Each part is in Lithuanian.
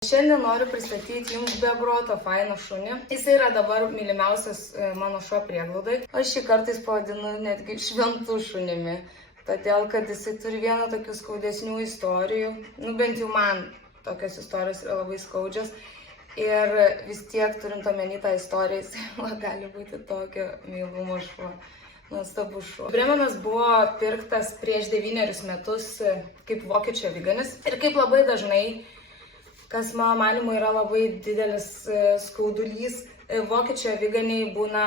Šiandien noriu pristatyti jums be proto fainą šunį. Jis yra dabar mylimiausias mano šuo prieglaudai. Aš jį kartais pavadinu netgi šventų šunimi. Todėl, kad jisai turi vieną tokių skaudesnių istorijų. Bent jau man tokios istorijos yra labai skaudžios. Ir vis tiek, turint omeny tą istoriją, jis gali būti tokio mylumo šuo. Nuostabus šuo. Bremenas buvo pirktas prieš 9 metus kaip vokiečio aviganis. Ir kaip labai dažnai, kas mano manimu yra labai didelis skaudulys, vokiečio aviganiai būna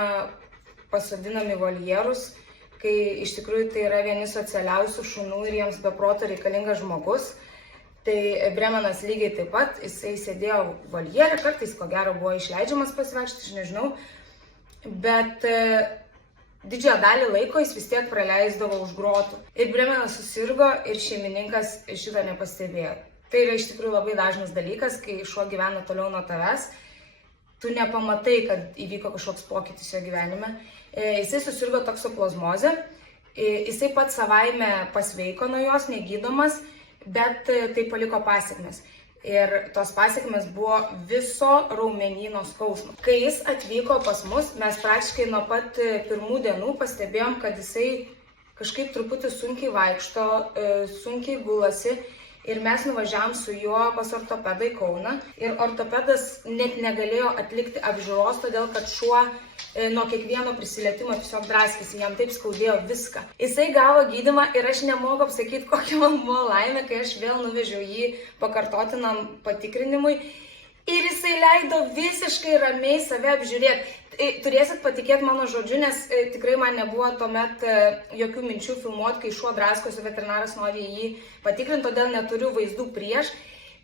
pasodinami voljerus, kai iš tikrųjų tai yra vieni socialiausių šunų ir jiems be proto reikalingas žmogus. Tai Bremenas lygiai taip pat, jisai sėdėjo voljerė, kartais ko gero buvo išleidžiamas pasivaikščioti, aš nežinau, bet didžiąją dalį laiko jis vis tiek praleisdavo už grotų. Ir Bremenas susirgo ir šeimininkas šito nepastebėjo. Tai yra iš tikrųjų labai dažnas dalykas, kai šuo gyvena toliau nuo tavęs, tu nepamatai, kad įvyko kažkoks pokytis jo gyvenime. Jisai susirgo toksoplazmoze, jisai pats savaime pasveiko nuo jos, negydomas, bet tai paliko pasekmes. Ir tos pasekmes buvo viso raumenyno skausmo. Kai jis atvyko pas mus, mes praktiškai nuo pat pirmų dienų pastebėjom, kad jisai kažkaip truputį sunkiai vaikšto, sunkiai gulasi. Ir mes nuvažiavom su juo pas ortopedą į Kauną. Ir ortopedas net negalėjo atlikti apžiūros, todėl kad šuo nuo kiekvieno prisilietimo tiesiog draskėsi, jam taip skaudėjo viską. Jisai gavo gydymą ir aš nemoku apsakyti, kokia man buvo laimė, kai aš vėl nuvežiau jį pakartotinam patikrinimui. Ir jisai leido visiškai ramiai save apžiūrėti. Turėsit patikėti mano žodžiu, nes tikrai man nebuvo tuomet jokių minčių filmuoti, kai šuo draskosi, veterinaras nori jį patikrinti, todėl neturiu vaizdų prieš.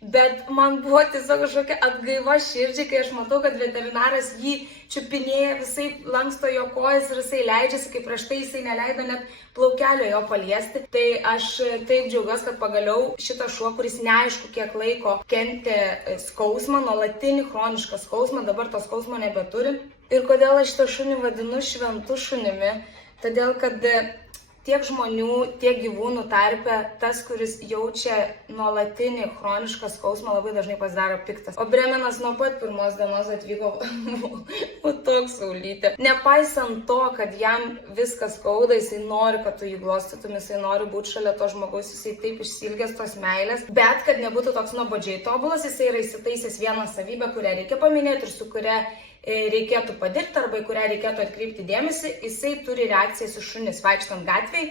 Bet man buvo tiesiog kažkokia atgaiva širdžiai, kai aš matau, kad veterinaras jį čiupinėja, visai lanksto jo kojas ir jisai leidžiasi, kaip prieš tai jisai neleido net plaukelio jo paliesti. Tai aš taip džiaugiuosi, kad pagaliau šitas šuo, kuris neaišku kiek laiko kentė skausmą, nuolatinį chronišką skausmą, dabar to skausmo nebeturi. Ir kodėl aš šitą šunį vadinu šventų šunimi? Todėl, kad tiek žmonių, tiek gyvūnų tarpe tas, kuris jaučia nuolatinį chronišką skausmą, labai dažnai pasidaro piktas. O Bremenas nuo pat pirmos dienos atvyko toks saulytė. Nepaisant to, kad jam viskas skauda, jisai nori, kad tu jį glostytum, jisai nori būti šalia to žmogaus, jisai taip išsilgęs tos meilės. Bet kad nebūtų toks nuobodžiai tobulas, jisai yra įsitaisęs vieną savybę, kurią reikia paminėti ir su kuria reikėtų padirbti arba į kurią reikėtų atkreipti dėmesį. Jisai turi reakcijas į šunis vaikštant gatvėj.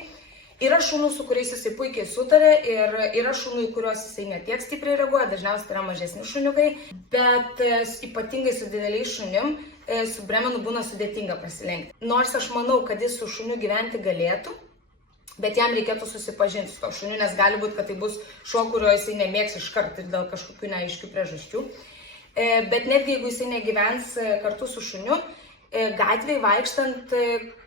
Yra šunų, su kuriais jisai puikiai sutarė ir yra šunų, į kuriuos jisai netiek stipriai reaguoja, dažniausiai tai yra mažesni šuniukai, bet ypatingai su dideliais šunim, su Bremenu būna sudėtinga prasilenkti. Nors aš manau, kad jis su šuniu gyventi galėtų, bet jam reikėtų susipažinti su to šuniu, nes gali būti, kad tai bus šuo, kurio jisai nemėgs iškart ir dėl kažkokių neaiškių priežasčių. Bet netgi jeigu jisai negyvens kartu su šuniu, gatvėje vaikštant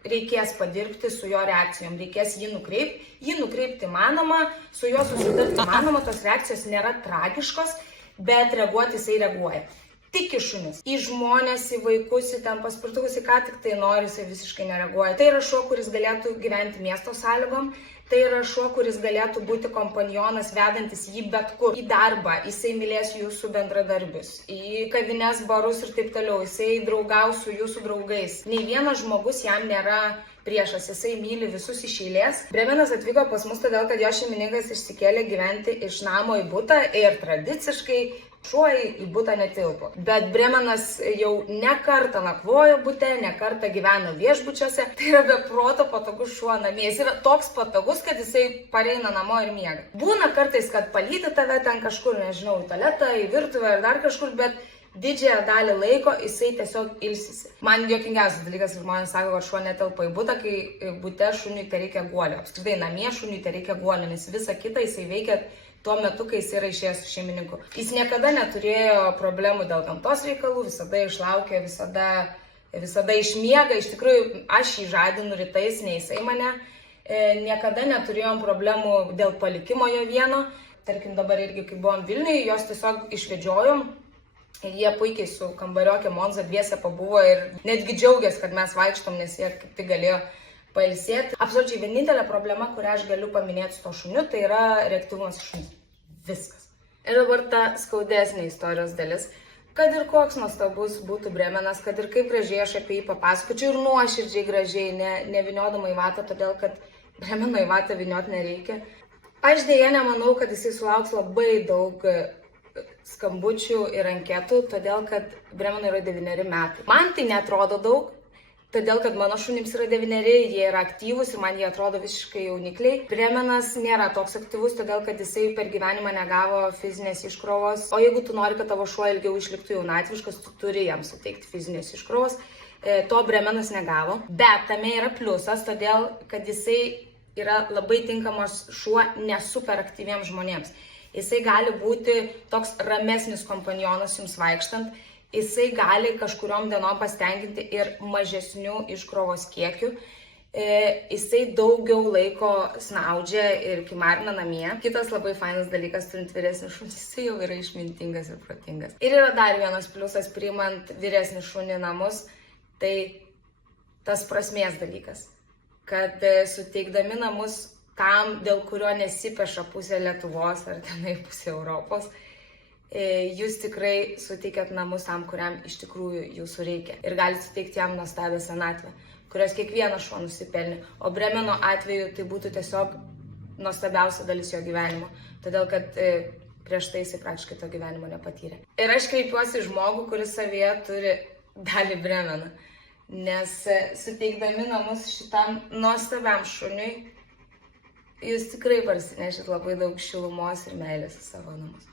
reikės padirbti su jo reakcijom, reikės jį nukreipti įmanoma, su juo susidarti įmanoma, tos reakcijos nėra tragiškos, bet reaguoti jisai reaguoja. Tik į šunis, į žmonės, į vaikus, į ten paspirtukus, į ką tik tai nori, jisai visiškai nereaguoja. Tai yra šuo, kuris galėtų gyventi miesto sąlygom, tai yra šuo, kuris galėtų būti kompanionas, vedantis jį bet kur. Į darbą, jisai mylės jūsų bendradarbius, į kavines, barus ir taip toliau, jisai draugaus su jūsų draugais. Nei vienas žmogus jam nėra priešas, jisai myli visus iš eilės. Bremenas atvyko pas mus todėl, kad jo šeimininkas išsikėlė gyventi iš namo į butą ir tradiciškai šuo į butą netilpo. Bet Bremenas jau ne kartą nakvojo bute, ne kartą gyveno viešbučiuose. Tai yra be proto patogus šuo namie. Jis yra toks patogus, kad jisai pareina namo ir miega. Būna kartais, kad palydi tave ten kažkur, nežinau, į tualetą, į virtuvę ar dar kažkur, bet didžiąją dalį laiko jisai tiesiog ilsisi. Man juokingiausias dalykas, žmonės sako, kad šuo netelpa į butą, kai bute šuniui tai reikia guolio. Apskritai namie šuniui tai reikia guolio, nes visą kitą jisai veikia tuo metu, kai jis yra išėjęs su šeimininku. Jis niekada neturėjo problemų dėl gamtos reikalų, visada išlaukė, visada išmiega. Iš tikrųjų, aš jį žadinu rytais, ne jisai mane. Niekada neturėjom problemų dėl palikimo jo vieno. Tarkim, dabar irgi, kai buvom Vilniuje, jos tiesiog išvedžiojom. Ir jie puikiai su kambariokė Monza dviese pabuvo ir netgi džiaugiasi, kad mes vaikštom, nes jie kaip tik galėjo pailsėti. Absoliučiai vienintelė problema, kurią aš galiu paminėti su to šuniu, tai yra reaktyvumas šunis. Viskas. Ir dabar ta skaudesnė istorijos dalis. Kad ir koks nuostabus būtų Bremenas, kad ir kaip gražiai aš apie jį papasakočiau ir nuoširdžiai gražiai, neviniodama į vatą, todėl kad Bremeno į vatą viniot nereikia. Aš dėja nemanau, kad jisai sulauks labai daug skambučių ir anketų, todėl kad Bremenui yra 9 metai. Man tai netrodo daug, todėl kad mano šunims yra 9, jie yra aktyvūs ir man jie atrodo visiškai jaunikliai. Bremenas nėra toks aktyvus, todėl kad jisai per gyvenimą negavo fizinės iškrovos. O jeigu tu nori, kad tavo šuo ilgiau išliktų jaunatviškas, tu turi jam suteikti fizinės iškrovos. To Bremenas negavo. Bet tame yra pliusas, todėl kad jisai yra labai tinkamas šuo nesuperaktyviems žmonėms. Jisai gali būti toks ramesnis kompanionas jums vaikštant. Jisai gali kažkuriom dienom pasitenkinti ir mažesnių iškrovos kiekių. Jisai daugiau laiko snaudžia ir kimarina namie. Kitas labai fainas dalykas, turint vyresnį šunį, jisai jau yra išmintingas ir protingas. Ir yra dar vienas pliusas priimant vyresnį šunį namus, tai tas prasmės dalykas. Kad suteikdami namus tam, dėl kurio nesipeša pusė Lietuvos ar tenai pusė Europos, jūs tikrai suteikėt namus tam, kuriam iš tikrųjų jūsų reikia. Ir galite suteikti jam nuostabią senatvę, kurios kiekvienas šuo nusipelnė. O Bremeno atveju tai būtų tiesiog nuostabiausia dalis jo gyvenimo. Todėl, kad prieš tai jisai praktiškai to gyvenimo nepatyrė. Ir aš kreipiuosi į žmogų, kuris savyje turi dalį Bremeną. Nes suteikdami namus šitam nuostabiam šuniui, jūs tikrai parsinešit labai daug šilumos ir meilės į savo namus.